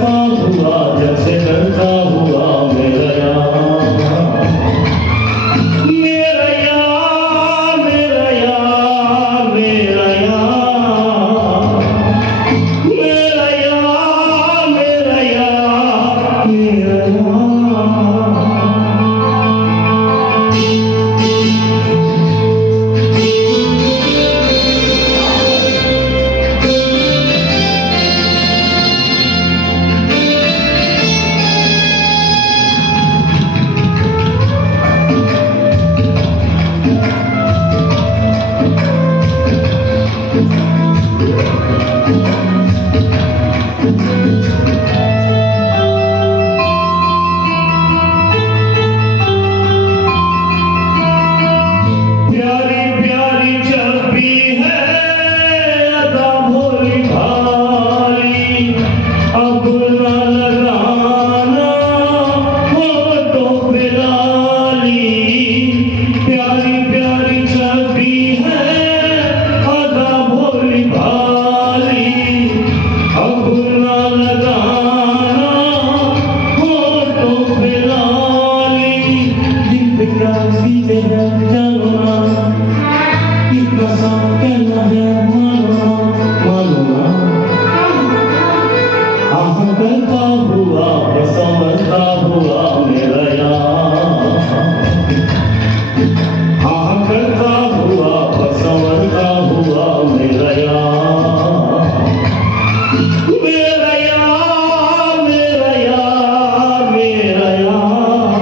करता हुआ जब से डरता हुआ मेरा यार, मेरा यार, मेरा यार, मेरा यार, मेरा यार, मेरा यार, मेरा यार। प्यारी प्यारी छवि है अदा भोली भाली, अब न लगाना होठों पे लाली। प्यारी प्यारी छवि है अदा भोली भाली, अब न लगाना होठों पे लाली। दिल पे क्या बीते है जानो ना, कसम कहना है मानो ना, मानो ना। आह करता हुआ समझता हुआ मेरा यार, आह करता हुआ समझता हुआ मेरा यार, मेरा यार, मेरा यार, मेरा यार,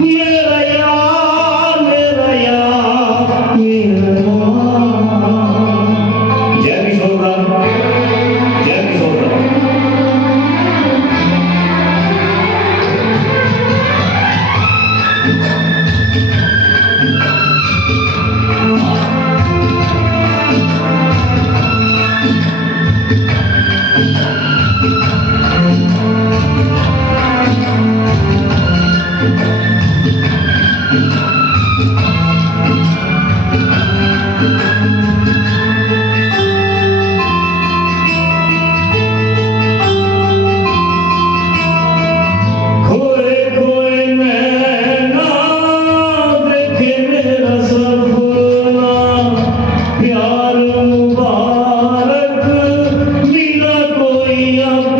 मेरा यार, मेरा यार, मेरा यार। जय किशोर, जय किशोर। खोए खोए नैना देखे मेरा सपना, प्यार मुबारक मिला कोई अब